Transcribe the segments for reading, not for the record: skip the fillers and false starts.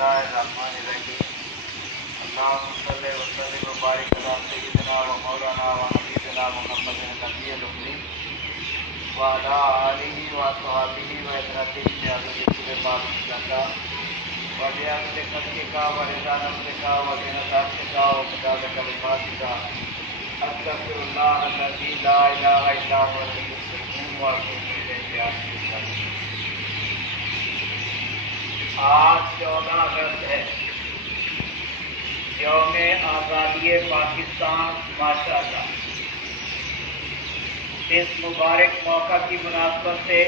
الله الرحمن الرحيم اللهم صل وسلم وبارك على سيدنا ومولانا ونبينا محمد النبي الأمي وعلى آله وصحبه وعترته بأهل بعد الجنة وبأهل خلقك ورضا نفسك وزنة عرشك ومداد كلماتك أستغفر الله الذي لا إله إلا هو الحي القيوم وأتوب إليه آخر الزمان۔ آج 14 اگست ہے، یوم آزادی پاکستان ماشاءاللہ۔ اس مبارک موقع کی مناسبت سے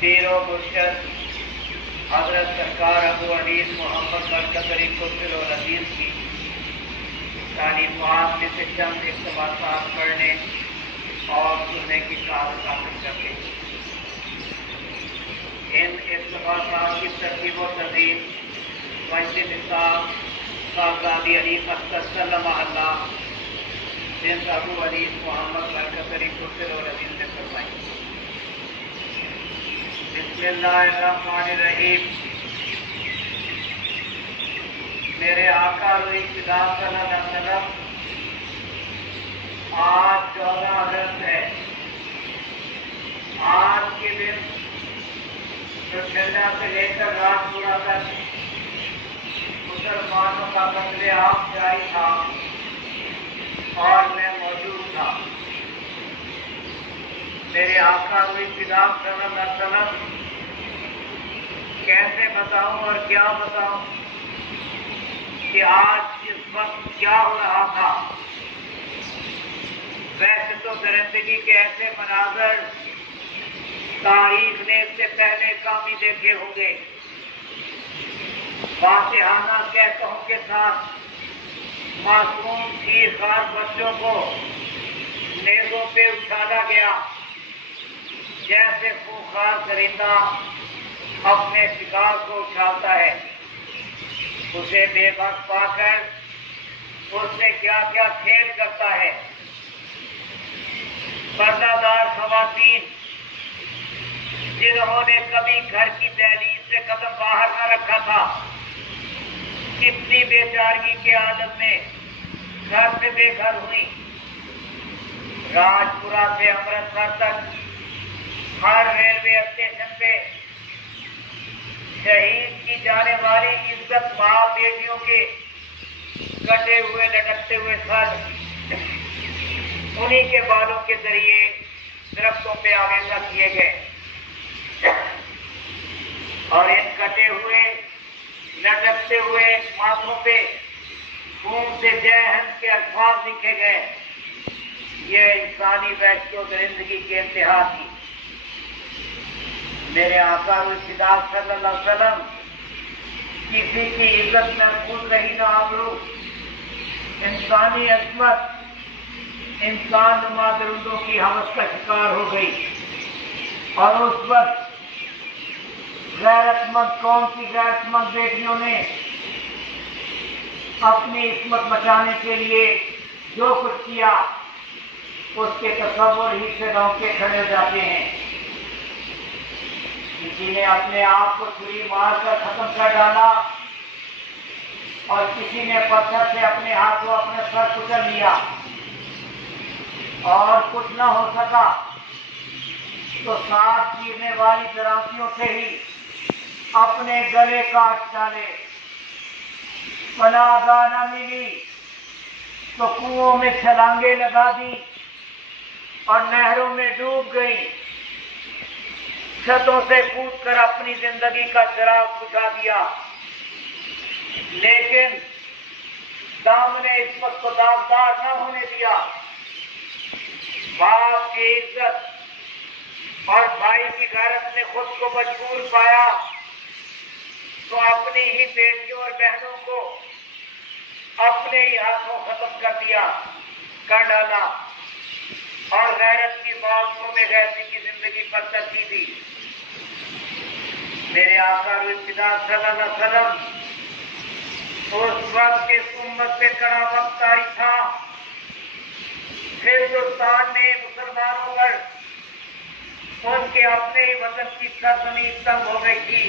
پیر و مرشد حضرت سرکار ابو حنیف محمد برکت علی قدس العزیز کی تعلیمات میں سے چند اقتباسات پڑھنے اور سننے کی سعادت حاصل کرتے ہیں۔ ان اقتباسات کی ترتیب و تنظیم مسجد نصاب صاحبزادی علی قدس سلم اللہ بنت ابو حنیف محمد برکت علی قدس العزیز نے فرمائی۔ بسم اللہ الرحمن الرحیم۔ میرے آقا روح خدا صلی اللہ علیہ وسلم، آج 14 اگست ہے۔ آج کے دن شہدا سے لے کر رات پورا تک مسلمانوں کا قتل عام جاری تھا اور میں موجود تھا۔ میرے آقا روح خدا صلی اللہ علیہ وسلم، کیسے بتاؤں اور کیا بتاؤں کہ آج اس وقت کیا ہو رہا تھا۔ ویسے تو درندگی کے ایسے مناظر تاریخ نے اس سے پہلے کام ہی دیکھے ہوں گے۔ فاتحانہ کہتوں کے ساتھ معصوم چیخار بچوں کو نیزوں پہ اچھالا گیا، جیسے خونخوار درندہ اپنے شکار کو اچھالتا ہے۔ اسے بے بس پا کر اس سے کیا کیا کھیل کرتا ہے۔ پردہ دار خواتین جنہوں نے کبھی گھر کی دہلیز سے قدم باہر نہ رکھا تھا، کتنی بے چارگی کے عالم میں گھر سے بے گھر ہوئی۔ راجپورہ سے امرتسر تک ہر ریلوے اسٹیشن پہ شہید کی جانے والی عزت ماں بیٹیوں کے کٹے ہوئے لٹکتے ہوئے سر انہی کے بالوں کے ذریعے درختوں پہ آویزہ کیے گئے، اور ان کٹے ہوئے لٹکتے ہوئے ماتھوں پہ خون سے جے ہند کے الفاظ لکھے گئے۔ یہ انسانی وحشت و درندگی کی انتہا تھی۔ میرے آقا خدا صلی اللہ علیہ وسلم کسی کی عزت محفوظ رہی نہ آبرو، انسانی عظمت انسان نما درندوں کی ہوس کا شکار ہو گئی، اور اس وقت غیرت مند قوم کی غیرت مند بیٹیوں نے اپنی عصمت بچانے کے لیے جو کچھ کیا، اس کے تصور ہی سے رونقیں کھڑے ہو جاتے ہیں۔ کسی نے اپنے آپ کو چھری مار کر ختم کر ڈالا، اور کسی نے پتھر سے اپنے ہاتھوں اپنے سر کچل لیا، اور کچھ نہ ہو سکا تو ساتھ چیرنے والی درانتیوں سے ہی اپنے گلے کاٹ ڈالے۔ پناہ گاہ نہ ملی تو کنووں میں چھلانگیں لگا دی اور نہروں میں ڈوب گئی، چھتوں سے کود کر اپنی زندگی کا چراغ بجھا دیا، لیکن دامن عصمت کو داغدار نہ ہونے دیا۔ باپ کی عزت اور بھائی کی غیرت نے خود کو مجبور پایا تو اپنی ہی بیٹیوں اور بہنوں کو اپنے ہی ہاتھوں ختم کر ڈالا، اور غیرت کی مالکوں میں غیرتی کی زندگی پر ترجیح دی۔ میرے آقا خدا صلی اللہ علیہ وسلم اس وقت اس امت پہ کڑا وقت طاری تھا۔ ہندوستان میں مسلمانوں پر ان کے اپنے ہی وطن کی سرزمین تنگ ہو گئی تھی۔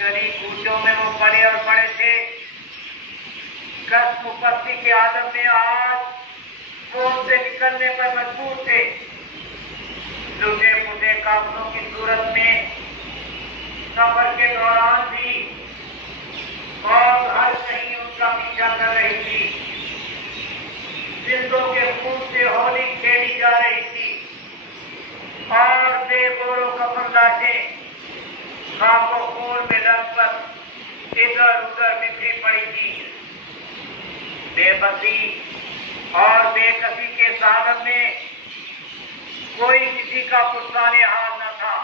گلی کوچوں میں وہ بڑے اور بڑے تھے، کسب پستی کے عالم میں آج وہ ان سے نکلنے پر مجبور تھے۔ لوٹے پوٹے کافروں کی صورت میں سفر کے دوران بھی موت ہر کہیں ان کا پیچھا کر رہی تھی۔ زندوں کے خون سے ہولی کھیلی جا رہی تھی اور بے گور و کفن لاشیں خاک و خون میں لگ کر ادھر ادھر بکھری پڑی تھی۔ بے بسی اور بے کسی کے سالن میں کوئی کسی کا پرسانے حال نہ تھا۔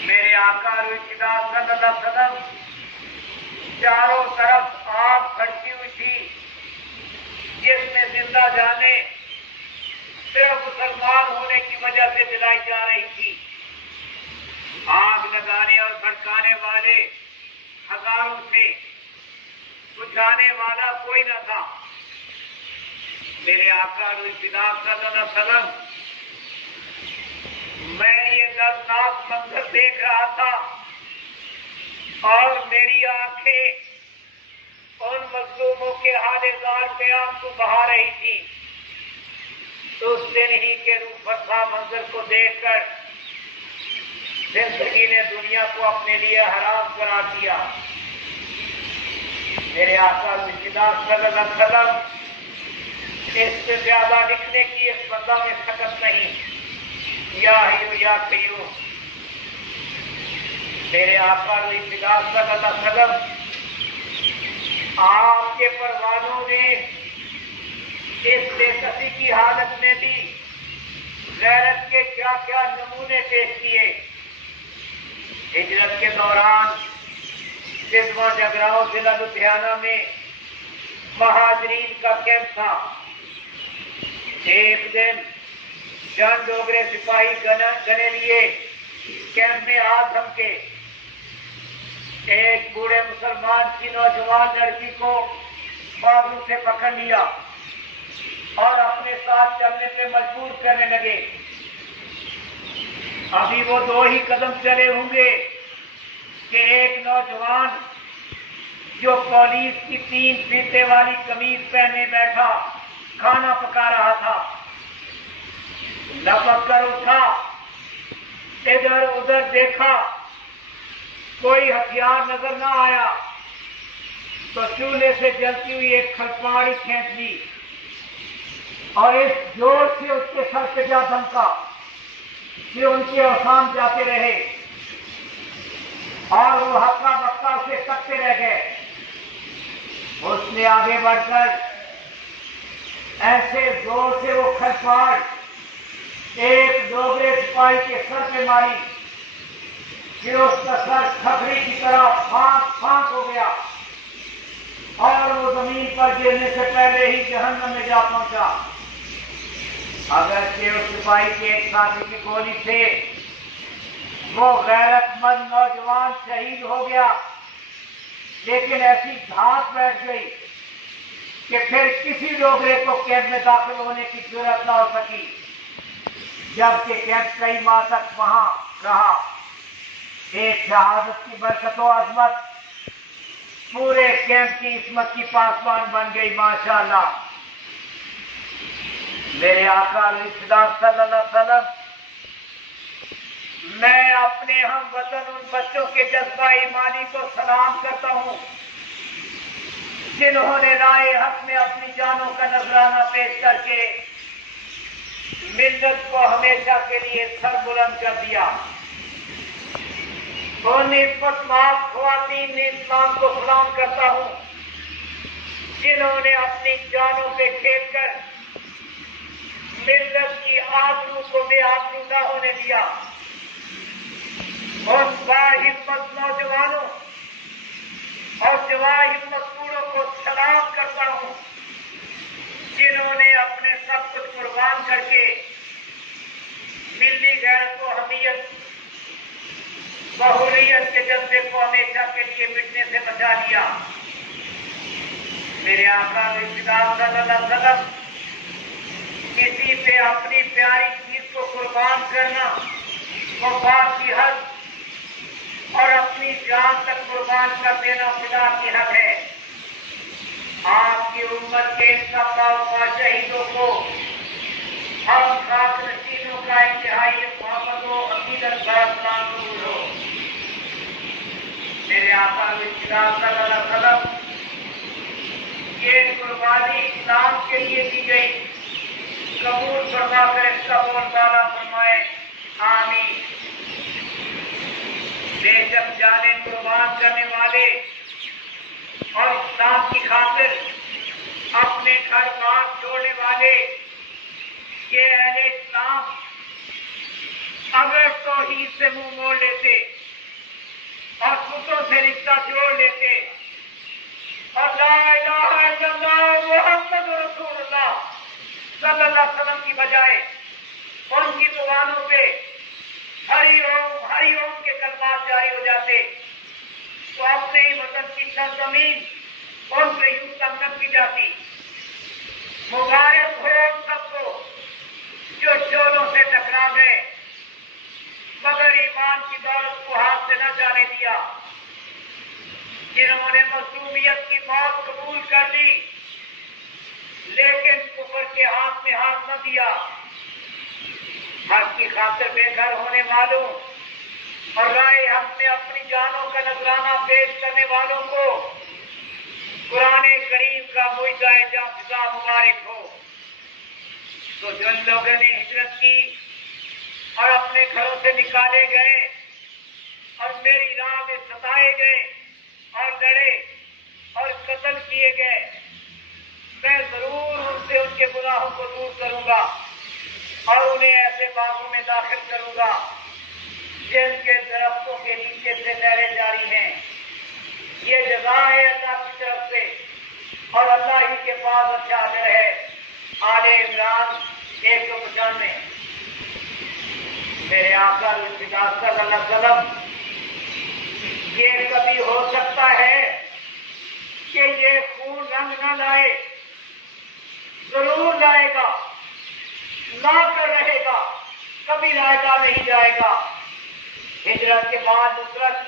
میرے آقا روح خدا صلی اللہ علیہ وسلم چاروں طرف آگ بھڑکی ہوئی تھی، جس میں زندہ جانے صرف مسلمان ہونے کی وجہ سے جلائی جا رہی تھی۔ آگ لگانے اور بھڑکانے والے ہزاروں تھے، بجھانے والا کوئی نہ تھا۔ میرے آقا روح خدا صلی اللہ علیہ وسلم، میں یہ دردناک منظر دیکھ رہا تھا اور میری آنکھیں ان مظلوموں کے حال زار قیام کو بہا رہی تھی۔ تو اس دن ہی کے روح فرسا منظر کو دیکھ کر زندگی نے دنیا کو اپنے لیے حرام قرار دیا۔ میرے آقا خدا صلی اللہ علیہ وسلم، اس سے زیادہ لکھنے کی اس بندہ میں سکت نہیں۔ یا حیو یا قیوم، میرے آقا خدا صلی اللہ علیہ وسلم، آپ کے پروانوں نے اس بے کسی کی حالت میں بھی غیرت کے کیا کیا نمونے پیش کیے۔ ہجرت کے دوران سدھواں جگراؤں ضلع لدھیانہ میں مہاجرین کا کیمپ تھا۔ ایک دن جان ڈوگرے سپاہی گنے لیے کیمپ میں آ دھمکے۔ ایک بوڑھے مسلمان کی نوجوان لڑکی کو بازو سے پکڑ لیا اور اپنے ساتھ چلنے پہ مجبور کرنے لگے۔ ابھی وہ 2 ہی قدم چلے ہوں گے کہ ایک نوجوان جو پولیس کی 3 فیتے والی قمیض پہنے بیٹھا کھانا پکا رہا تھا، لپک کر اٹھا، ادھر ادھر دیکھا، کوئی ہتھیار نظر نہ آیا تو چولہے سے جلتی ہوئی ایک کھلپاڑی کھینچ لی اور اس زور سے اس کے سر پہ جا دھمکا کہ ان کے اوسان جاتے رہے اور وہ ہکا بکا اسے کرتے رہ گئے۔ اس نے آگے بڑھ کر ایسے زور سے وہ کھلپاڑ ایک ڈوگرے سپاہی کے سر پہ ماری، پھر اس کا سر کھپڑی کی طرح پھانک پھانک ہو گیا اور وہ زمین پر گرنے سے پہلے ہی جہنم میں جا پہنچا۔ اگرچہ اس سپاہی کے ایک ساتھی کی گولی سے وہ غیرت مند نوجوان شہید ہو گیا، لیکن ایسی دھاس بیٹھ گئی کہ پھر کسی ڈوگرے کو کیمپ میں داخل ہونے کی ضرورت نہ ہو سکی، جبکہ کیمپ کئی ماہ تک وہاں رہا۔ ایک شہادت کی برکت و عظمت پورے کیمپ کی عصمت کی پاسبان بن گئی، ماشاءاللہ۔ میرے آقا خدا صلی اللہ علیہ وسلم، میں اپنے ہم وطن ان بچوں کے جذبہ ایمانی کو سلام کرتا ہوں جنہوں نے راہ حق میں اپنی جانوں کا نذرانہ پیش کر کے ملت کو ہمیشہ کے لیے سر بلند کر دیا۔ ان عزت مآب خواتین اسلام کو سلام کرتا ہوں جنہوں نے اپنی جانوں پہ کھیل کر ملت کی آبرو کو بے آبرو نہ ہونے دیا۔ ان باہمت نوجوانوں اور جواہمت بوڑھوں کو سلام کرتا ہوں جنہوں نے اپنے سب کچھ قربان کر کے ملی غیرت و حمیت بحوریت کے جذبے کو ہمیشہ کے لیے مٹنے سے بچا لیا۔ میرے آقا خدا صلی اللہ علیہ وسلم، کسی پہ اپنی پیاری چیز کو قربان کرنا وفا کی حد اور اپنی اپنی جان تک قربان کر دینا خدا کی حق ہے. آپ کی امت کے شہیدوں کو ہم خاک نشینوں کا انتہائی محبت و عقیدت کا سلام قبول ہو. میرے آقا صلی اللہ علیہ وسلم یہ قربانی اسلام کے لیے دی گئی، قبول فرما کر اس کا بول بالا فرمائے آمین. بے شک جانیں قربان کرنے والے اور اسلام کی خاطر اپنے گھر بار چھوڑنے والے یہ اہل اسلام اگر توحید سے منہ موڑ لیتے اور بتوں سے رشتہ جوڑ لیتے اور لا الہ الا اللہ محمد رسول اللہ صلی اللہ علیہ وسلم کی بجائے ان کی زبانوں پہ ہری اوم کے کلمات جاری ہو جاتے تو اپنے ہی وطن کی سرزمین ان پہ یوں تنگ کی جاتی. مبارک ہو ان سب کو جو شوروں سے ٹکرا گئے مگر ایمان کی دولت کو ہاتھ سے نہ جانے دیا، جنہوں نے مظلومیت کی موت قبول کر لی لیکن کفر کے ہاتھ میں ہاتھ نہ دیا. حق کی خاطر بے گھر ہونے والوں اور رائے حق میں اپنی جانوں کا نذرانہ پیش کرنے والوں کو قرآن کریم کا معجزہ جاں مبارک ہو. تو جن لوگوں نے ہجرت کی اور اپنے گھروں سے نکالے گئے اور میری راہ میں ستائے گئے اور لڑے اور قتل کیے گئے، میں ضرور ان سے ان کے گناہوں کو دور کروں گا اور انہیں ایسے باغوں میں داخل کروں گا جن کے درختوں کے نیچے سے نہریں جاری ہیں. یہ جزا ہے اللہ کی طرف سے اور اللہ ہی کے پاس اچھا اجر ہے. آل عمران 195. میرے آقا صلی اللہ علیہ وسلم یہ کبھی ہو سکتا ہے کہ یہ خون رنگ نہ لائے؟ ضرور لائے گا، لا کر رہے گا، کبھی لائے نہیں جائے گا. ہجرت کے بعد نصرت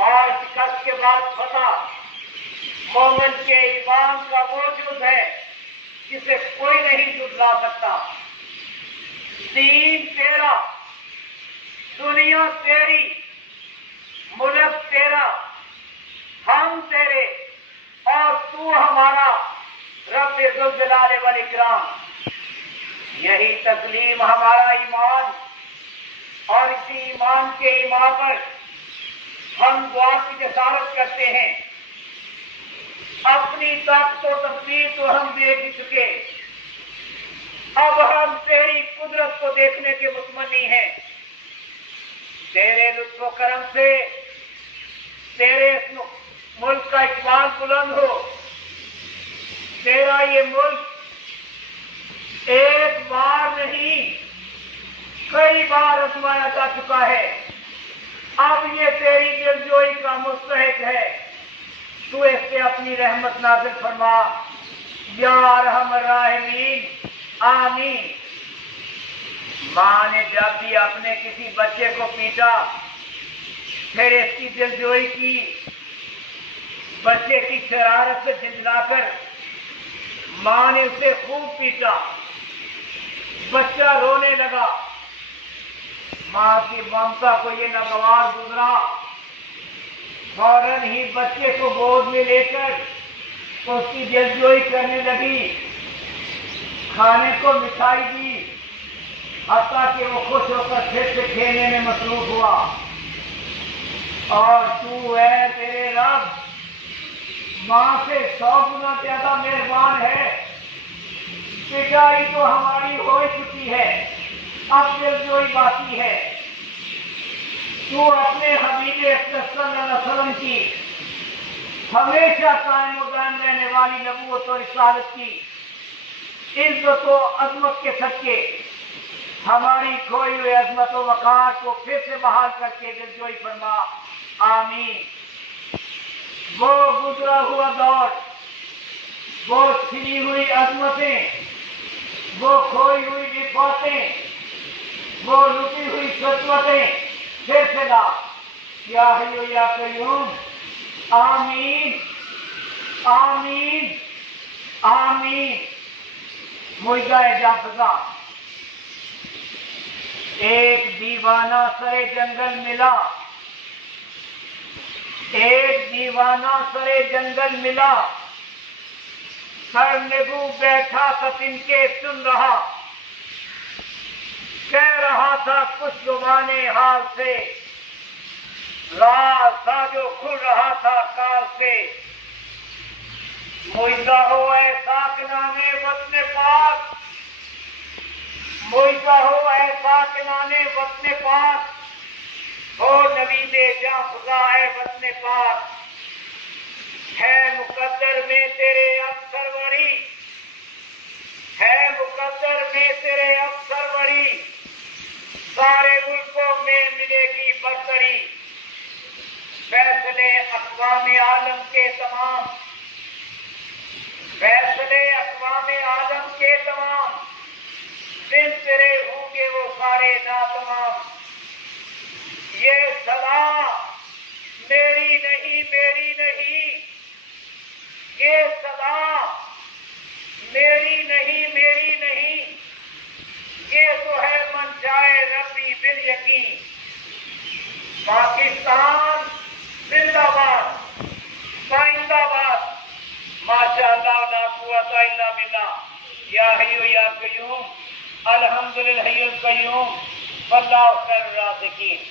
اور شکست کے بعد فتح مومن کے ایمان کا وہ جز ہے جسے کوئی نہیں جھٹلا سکتا. دین تیرا، دنیا تیری، ملک تیرا، ہم تیرے اور تو ہمارا رب ذوالجلال والاکرام. یہی تسلیم ہمارا ایمان اور اسی ایمان کے ایمان پر ہم دعا کی جسارت کرتے ہیں. اپنی طاقت و تقدیر تو ہم دیکھ چکے، اب ہم تیری قدرت کو دیکھنے کے متمنی ہیں. تیرے لطف و کرم سے تیرے اس ملک کا اقبال بلند ہو. تیرا یہ ملک ایک بار نہیں کئی بار آزمایا جا چکا ہے، اب یہ تیری دلجوئی کا مستحق ہے. تو اس سے اپنی رحمت نازل فرما یا ارحم الراحمین آمین. ماں نے جب بھی اپنے کسی بچے کو پیٹا پھر اس کی دلجوئی کی، بچے کی شرارت سے جھنجھلا کر ماں نے اسے خوب پیٹا، بچہ رونے لگا. ماں کی ممتا کو یہ ناگوار گزرا، فوراً ہی بچے کو گود میں لے کر اس کی دلجوئی کرنے لگی، کھانے کو مٹھائی دی، حتیٰ کہ وہ خوش ہو کر پھر سے کھیلنے میں مصروف ہوا. اور تو ہے تیرے رب ماں سے 100 گنا زیادہ مہربان ہے. پٹائی تو ہماری ہو چکی ہے، اب دلجوئی باقی ہے. تو اپنے حبیب اقدس صلی اللہ علیہ وسلم کی ہمیشہ قائم و دائم رہنے والی نبوت اور رسالت کی عزت و عظمت کے صدقے ہماری کھوئی ہوئی عظمت و وقار کو پھر سے بحال کر کے دلجوئی فرما آمین. وہ گزرا ہوا دور، وہ چھنی ہوئی عظمتیں، وہ کھوئی ہوئی رفعتیں، وہ لٹی ہوئی سطوتیں پھر سے لا. یا حی یا قیوم. آمین آمین آمین. مجدہ جافزہ. ایک دیوانہ سرے جنگل ملا، ایک دیوانہ سرے جنگل ملا، سر نگو بیٹھا ستن کے سن رہا، کہہ رہا تھا کچھ زبانے حال سے، راز تھا جو کھل رہا تھا کال سے. مجدہ ہو اے ساکنان وطن پاک، مجدہ ہو اے ساکنان وطن پاک، ہو نوید جاں خدا اے وطن پاک. ہے مقدر میں تیرے اب سروری، ہے مقدر میں تیرے اب سروری، سارے ملکوں میں ملے گی برتری. فیصلے اقوام عالم کے تمام، فیصلے اقوام عالم کے تمام، دن تیرے ہوں گے وہ سارے ناتمام. یہ صدا میری نہیں میری نہیں، یہ صدا میری نہیں میری نہیں، یہ تو ہے من جائے ربی بال یقین. پاکستان زندہ باد، زندہ باد. ماشاء اللہ لا قوت الا باللہ. یا حی یا قیوم. الحمد للہ القیوم واللہ خیر الرازقین.